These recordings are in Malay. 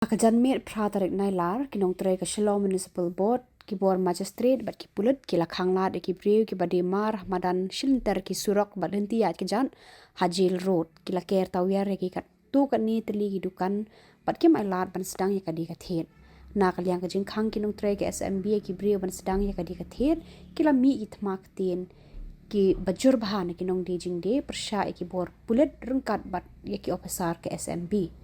Akajanmir Pratarik Nailar, Kinong Tre Shalom Municipal Board, Kibor Magistrate, Bat Kipulut, Kila Kanglat, Kibriu, Kibadimar, Madan Shilter, Kisurok, Badentia, Kijan, Hajil Road, Kila Ker Tawir, Kikat, Tukan ni Teli Gidukan, Bat Kim Ailat, Ban Sedang Yakadi Kathir. Nakaliang Kajing Kang Kinong Tre SMB, Kibriu, Ban Sedang Yakadi Kathir, Kila Mi Itmak Tin, Ki Bajur Bahan, Kinong Dijing De, Persha, Kibor, Pulit, Rungkat, Bat Yaki Opasar ke SMB.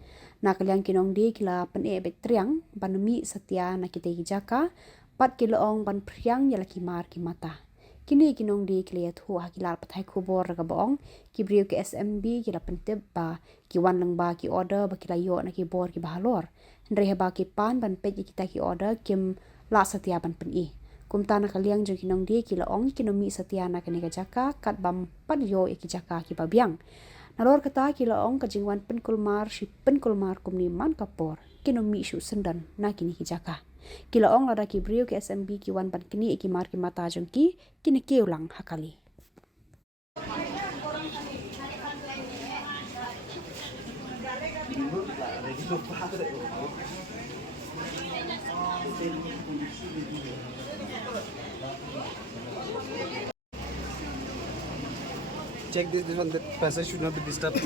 Nakaliang kinong di kila pen bet triang banumi setia nakite hijaka pat kiloong ban priang yala kimar kimata kini kinong di kila thu hakilal pathai khubor ragabong kibriu ke SMB kila penteb ba ki wan lang ba ki order ba kila yo na ki bor ki bahalor ndre ba ki pan ban pej kita ki order kim la setia ban pen kumta nakaliang jeng kinong di kila ong kinomi setia na kani jaka kat bam pat yo ki jaka ki babiang Nalor kata kila ong kajingwan penkulmar si penkulmar kumni man kapor kinomi isu sendan na kini hijaka. Kila ong lada kibriu ke SMB kiwan ban kini ikimar ki mata jengki kini keulang hakali. Check this one, the passage should not be disturbed.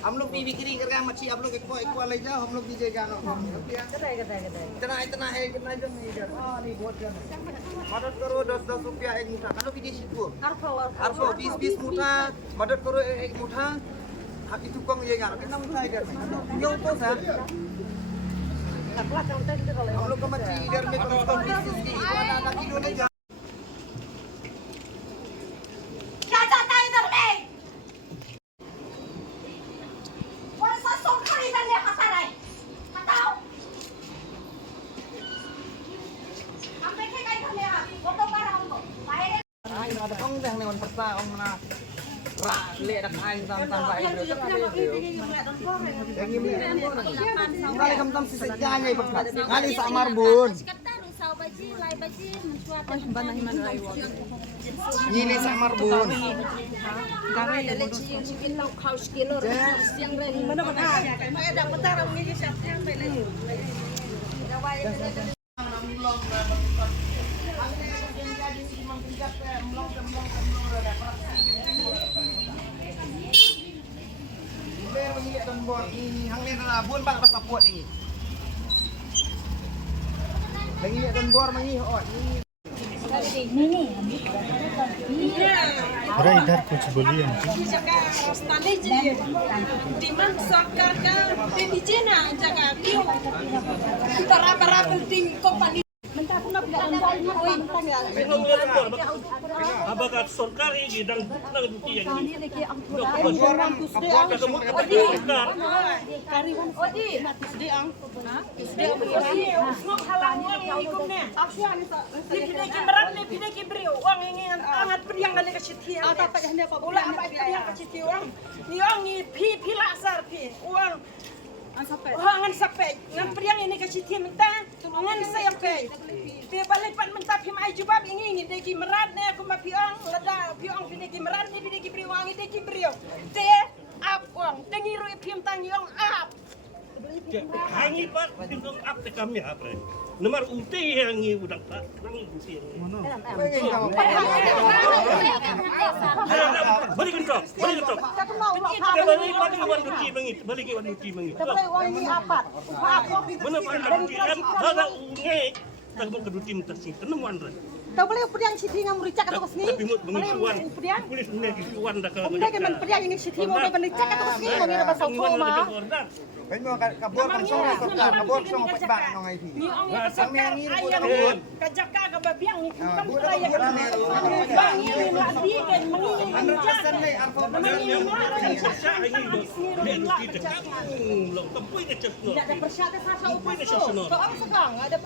हम लोग भी बिक्री करके मच्छी आप लोग एक ले जाओ हम लोग दीजिएगा इतना इतना है कितना जो नहीं नहीं बहुत मदद करो 10-10 रुपया एक मुठा kalau video situ harus 20 मुठा मदद करो एक मुठा hak itu kong ये यार कितना मुठा इधर में ये तो सर हम लोग का मच्छी इधर में कम से कम 20 की आधा किलो ले जाओ ada kong dah neon persa om na ra le dak ain tam tam ba ain yang ini kali kam tam sisi jangai perkat kali samar bun ini samar bun hang ni na buôn bang basta puat ini. Lagi don bor mangi ot. अरे इधर कुछ बोलिए डिमांड सरकार का दीजिए ना जगह क्यों बड़ा बिल्डिंग कंपनी Apakah सरकार ini dan bukti yang ini? Ngan sampai ngan priang ini kasih tim mentah ngan saya pe dia balik pan mentah pim ai jubab ingin deki merat ne aku ma piang lada piang deki merat ne deki priang deki priang te ap wang dengi ru pim tang yong ap Hangi pak pintu up te kami apa? Nomor UT yang ini udah tak nangi UT. Balik kentok. Balik pada wan duki mengit, balik wan duki mengit. Mana pada duki kan ada unge tak mau kedutim tersing tenemuan Tahu boleh pediang siti ngam ricak atau kesini? Tapi mau mengisuan. Pediang? Polis mengisuan dah kalau. Om dah pediang ini siti mau dah ricak atau kesini? Mau ngira pasal tu mah. Bên mà cả bố con xong rồi tất cả bố xong phải bạn nó ngay thì. Ni ong ni pasal ayam kajaka ke babiang ni kan raya bang ni lagi kan mengingat Pesan nih arfo. tidak ada persyarat sasa upah tu. Kau apa sekarang? Ada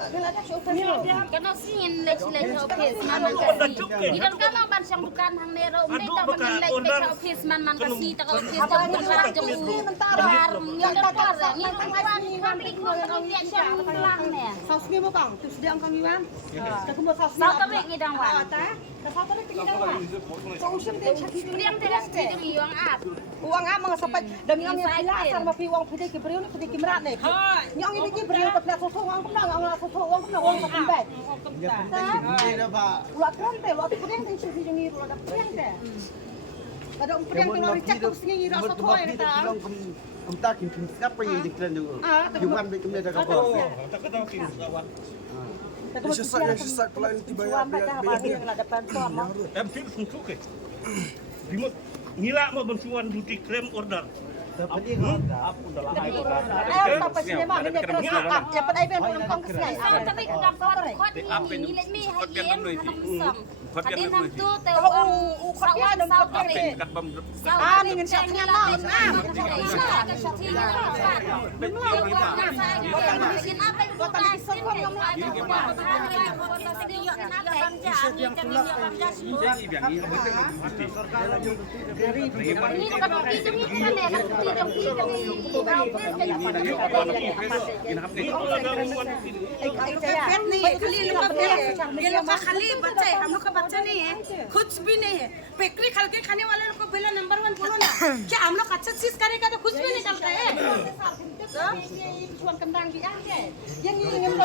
upah ni. Kena singin legislative office man kasi. Idan kama ban siyang bukan hang nero umday ta man legislative office man kasi ta office ta bukan jong har ngidan para ni kan ikut kau ni siang lang ne. Saus ni mo bang? Tu sedia ang kang iwan. Tak kumba saus. Sa ta mek ngidang wan. Ta? Saus ta mek ngidang wan. So usum dia cakap Priang teras ti yung ap. uang apa mga sapat dami ang pila asar mapi uang pide ki beriu ni pide ki merat ni. Nyong ini ki beriu ta pla so uang pun ang so uang pun uang sa pembet. Ini dah pak. Ulat kante, ulat pudeng ni sisi jeng ni ulat priang te. Kada priang te lori cak tu singi ro sa thoi ta. Ông ta kìm sắp bây giờ dịch lên được. Dùng ăn bị cái này là có. Tak tahu kisawan. Sesat pelayan tiba ya. Fil suntuk ke. Bimot ngila mo bantuan duty claim order. Dapat ini enggak, udah lah itu kan. Apa sih memang ini terus ya pada ai ben kong kesai. Sa ta mek ngam kot ni ngilet mi hayen hanam sam. Hadin ham tu te sawan sa ta mek. Ah ni ngin syat ngam na. Ka syati ni ha. Bikin apa yang kau tak bisa kau yang ada apa? Ini yang apa yang jadi yang ini kan kita ni kan ya kan kita खाली बच्चे हम लोग का बच्चा नहीं है कुछ भी नहीं है बेकरी खा के खाने वाले लोग को पहला नंबर 1 बोलो ना क्या हम लोग अच्छा चीज करेगा तो कुछ भी नहीं करता है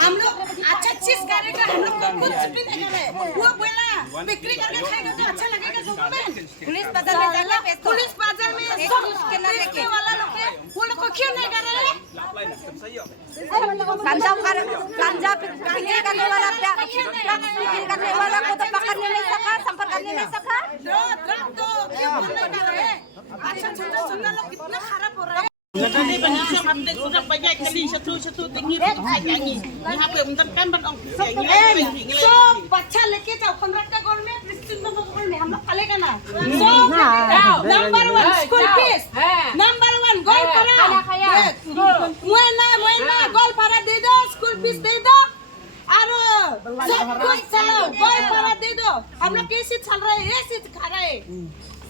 हम लोग अच्छा चीज करेगा हम लोग को कुछ भी नहीं करे वो बोला बेकरी करके खाएगा तो अच्छा लगेगा गवर्नमेंट पुलिस बाजार में जाके पुलिस बाजार में बेचने वाला लोग है वो लोग को क्यों नहीं कर रहे Ganja pikir करने वाला pikir करने वाला को तो पकड़ने नहीं सका संपर्क करने नहीं सका ड्रग तो क्यों नहीं कर रहे अच्छा छोटा लोग कितना खराब हो रहा है Tadi banyak yang update sudah banyak kali satu tinggi nyanyi. Ni apa yang kan ban ong. So बच्चा लेके जाओ कॉन्ट्रैक्ट का गवर्नमेंट प्रेसिडेंट को बोलने हम लोग खाले का ना so number 1 school fees number 1 गोल para मुएना गोल para दे दो school fees दे दो और सब कुछ चलो गोल para दे दो हम लोग कैसे चल रहे हैं ऐसे खा रहे हैं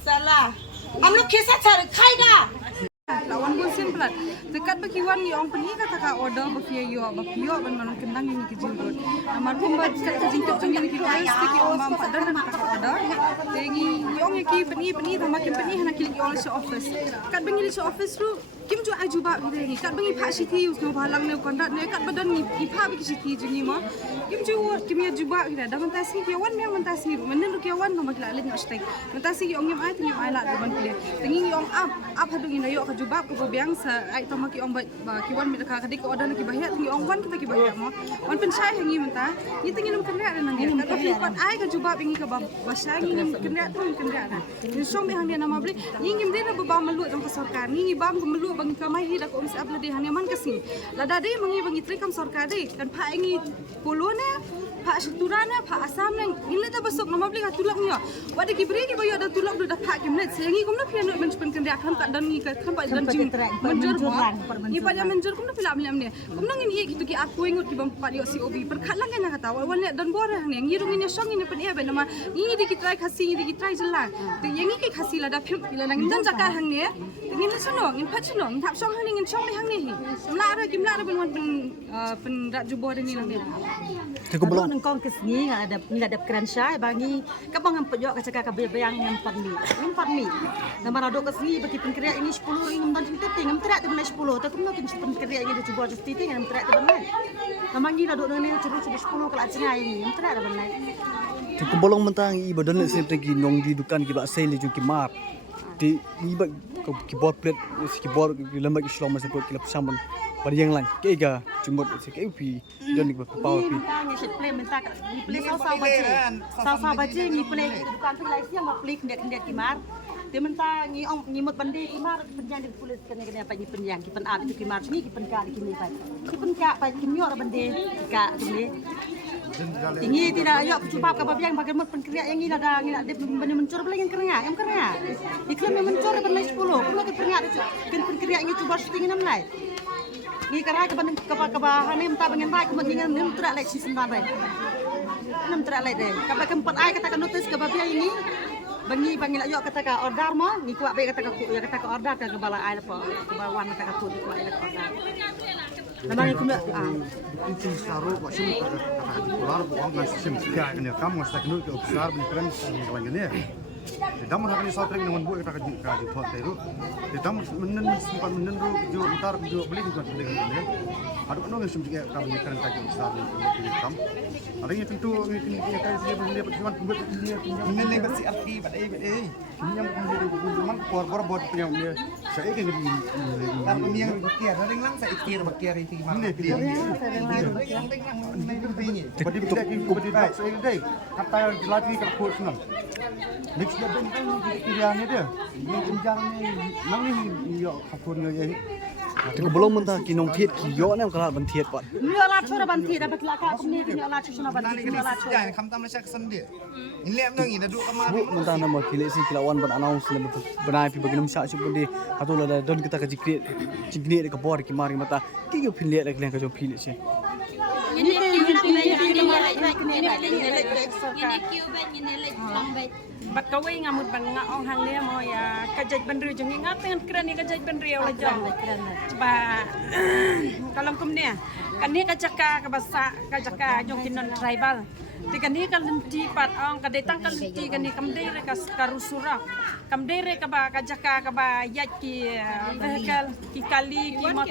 साला हम लोग कैसे चल खाएगा lawan gue simplat dekat bakiwan yang peni kata ka order bakia yo ban manon kendang yang kijingot amar kumba kat kijingkap jengin kita stiki omam padar na ka order tengi yong ki peni makin peni hana kilik yong sa office kat bangi sa office ru kim ju ajuba bideni kat bangi pha sithi usno balang ne kontrak ne kat badan ni ipha bi sithi jengi ma kim ya juba ida da mantasi ki wan me mantasi menen ru ki wan no makla alit na stai mantasi yong ngim ai la ban pile tengi yong up hadu ina yo jubab ko biang sa ai to maki ong ba kiwan mi ka kadik order na ki bahya tingi ong wan kita ki bahya mo wan pen sai hangi menta ni tingi nam kena na ni ka to pat ai ka jubab ingi ka ba sai ngi nam kena tu kena na ni som bi hang dia nama bli ni ngim dia ba malu jong ka sarkar ni bam ko malu bang ka mai hi da ko umsi abla de hang man kasi lada de mangi bang itri kam sarkar de kan pha ingi polo na pha siturana pha asam nang inle ta basok nama bli ka tulak ni wa de ki bri ki ba yo da tulak do da pha kim net sengi kom na piano men pen kena kan ka dan ni ka kan dan jing menjur ni pada menjur kum na film ni kum nang ni gitu ki aku ingut ki bang padio si obi per khalang na kata wan ne dan bor ne ngi rung ni song ni pen e ben ma ni di ki try khasi di ki try jela te yengi ki khasi la da phim la nang dan jaka hang ne ni na sono ngin phat sono ngin thap song hang ni ngin song ni hang ni la ra kim la ra ben wan pen rat jubo ni lang ni kalau nengkong kesini nggak ada keransya bangi kabang ngam pejok kacaka kabayang ngam mi nama rado kesini bagi pengkeriak ini 10 ring dan titi ngam terak tu 10 tapi nak kim pengkeriak ini coba just titi ngam terak tu benar nama ngi rado ni curu 10 kalau cengai ini ngam terak tu benar Thì cũng bolong mentang iba dan le sempre ki nong di dukan ki ba sale ju ki map. Di iba keyboard plate keyboard lembar Islam masih buat kita pesaman pada yang lain kega cuma sekali pi dan ikut power pi Ni set play minta ni play sao baca ni play dukan tu lai siang ma play kendet kimar. Dia minta ni mut bande kimar penjang di polis kena apa ni penjang ki penat itu kimar ni ki penka di kini pai. Ki penka pai kimyo bande ka ni. Ini tidak ayok cuba ke babiang bagian mut penkeriak yang ini ada benda mencur beli yang kerengah yang kerengah. Iklim yang mencur benda 10 pulau ke peringak kan penkeriak ini coba syuting 6 lai. Ni kerah ke benda ke bahan ni minta bagian baik kemudian ni terak lai season 9 lai. 6 terak lai deh. Kapai keempat ai katakan notis ke babiang ini Bangi panggil ayok kata ka order mo ni kuat baik kata ka order ke bala ai apa ke bawan kata ka pun kuat ai order. Namanya kuma Inti saru wa sim kata keluar buang ngas sim ga kena kamu ngas tak ke besar beli keren kawan ni. Tidak mana kini saat dengan buat kita kaji thot teru. Tidak menen simpan menen ru jo mutar jo beli juga beli ni. Ada kan orang sim juga kami keren kaji besar beli kam. Ada yang tentu ini kaji dia beli perjuangan buat dia Ini ni bersih arti pada ini yang cuma buat punya dia. Saya kan ini. Kalau ni yang berkiar, ring lang saya ikir berkiar itu gimana? Seperti betul saya deh. Kata lagi kat kod senang. Next dia benteng kiriannya dia. Yang kejarnya nang ni yo kapun yo ye. Itu belum mentah kinong tiet kiyo nam kalau bantiet pak. Ni alat suara bantiet dapat laka ni ni alat suara bantiet ni alat suara. Jangan kamu tambah saya kesan dia. Ini lihat nang ini duduk kamar. bu mentah nama kile si kilawan ban announce le benai pi baginam sa si pun di atau la don kita ka jikne ke bor ki mari mata ki yo pin le le ka jo pil si Bat kawai ngamut ban nga ong hang lia mo ya kajaj bandri jeng ingat dengan keren ni kajaj bandri olah jong ba kalam kum ni kan ni kajaka kabasa kajaka jong kinon tribal tikan ni kan lenti pat ong kadetang kan lenti kan ni kamdere kas karusura kamdere ka ba kajaka ka ba yat ki vehicle ki kali ki mot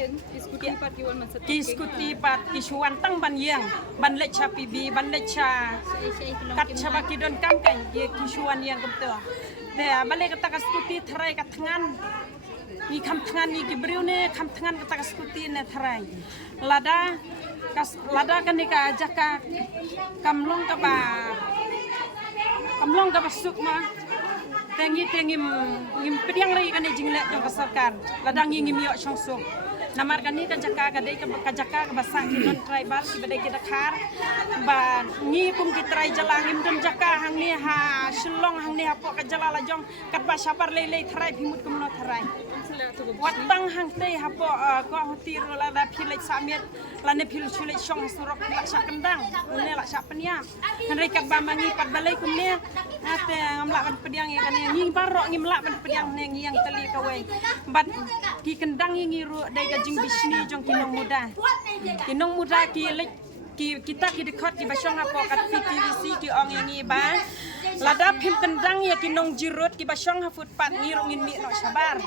ki skuti pat ki suantang ban yang ban le cha pibi ban le cha kat cha ba ki don kam kan ki suan yang kebetul. Dia balik kata kaskuti terai katangan. Ni kam tangan ni gibriu ne kam tangan kata kaskuti ne terai. Lada kan ni ka jaka kamlong ka ba sukma. Tengi ngim pediang lagi kan ni jinglek jong kasarkan. Lada ngim yok song. Namar kan ni kajaka ka basah kinon tribal ki badai ki Dakar ba ngi kum ki trai jalangim don jaka hang ni ha shulong hang ni ha po ka jalala jong kat ba syapar lei trai bimut kum no trai watang hang tei ha po ko hotir la da philai samit la ne phil chulai shong surok la syak kendang ne la syak penia henry kat ba mangi pat balai kum ni ate ngamlak ban pediang ya kan ngi barok ngi melak ban pediang ne ngi yang teli kawai bat ki kendang ngi ru dai jing bisni jong kinong muda ki kita ki dekat ki basyong apa kat PTVC ki ong yang iba lada phim kendang ya kinong jirut ki basyong ha footpath ngirungin mi no sabar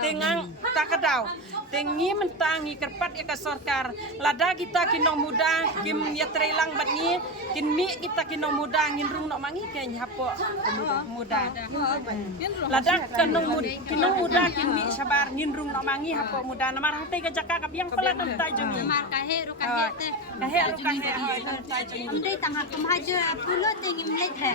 tengang takadau tengi mentangi kerpat ya ka sorkar lada kita kinong muda kim ya trelang bat ni kin mi kita kinong muda nginrung no mangi ken hapo muda lada kinong muda kin mi sabar nginrung no mangi hapo muda namar hate ka jaka ka biang pala nam tai jongi Mar kahe ru kahe Undi tangha kemaja pulo tingim lethe.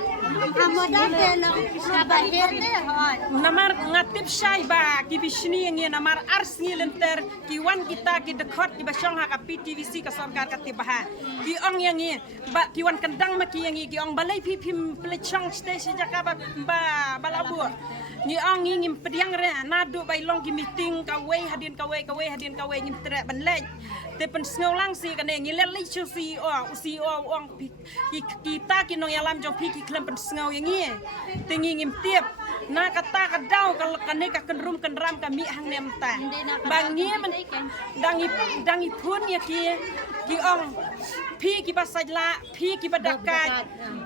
Amoda telo sabahete hoy. Namar ngatip syai ba ki bisni ngi namar ars ngi lenter ki wan kita ki dekat ki basyong ha ka PTVC ka sorkar ka tibaha. Ki ong yang ngi ba ki wan kendang ma ki ngi ki ong balai phim plechong station jaka ba balabu. Ni ong ngi pediang re nadu bai long ki meeting ka wei hadin ka wei ngi trek ban lej. Te pen sngolang si kan ngi le li chu si ong kita ki nong yalam jong pi ki klem pen sngo yang ngi. Te ngi tiep na kata ka dau ka kan ka kenrum kenram ka mi hang nem ta. Bangi men dangi pun ya ki ki ong pi ki basajla pi ki badakat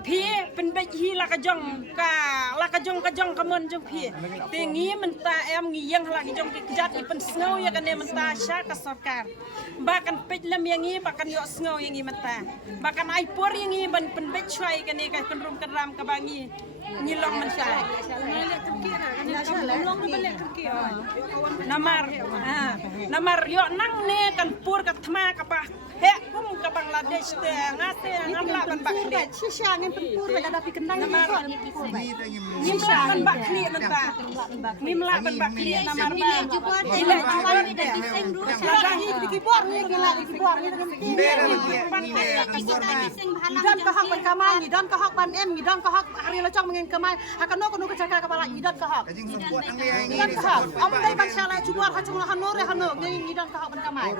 pi pen bej hi la ka jong ka mon jong pi tingi menta em ngi yang la ki jong ki jat ki pen snow ya kan menta sya ka sarkar bahkan pej lam yang ngi bahkan yo snow yang ngi menta bahkan ai por yang ngi ban pen bej chwai kan ka pen rum kan ram ka bangi ngilong menta namar yo nang ne kan pur ka thma ka pa he kum ka Bangladesh te ngate ngamla ban bak de shisha ngin pur ka dapi kendang namar nimla ban bak kli nanta nimla ban bak kli namar ba ile jual ni de sing du sa hi ki bor ni ngila ki bor ni dan ka hak ban kamai ni dan ka hak ban em ni dan ka hak hari la chong ngin kamai hakano kono ka caka ka bala ni dan ka hak Kajing support ang yang dan ka hak am dai ban shala jual ha chung la hanore hano ngi dan ka hak ban kamai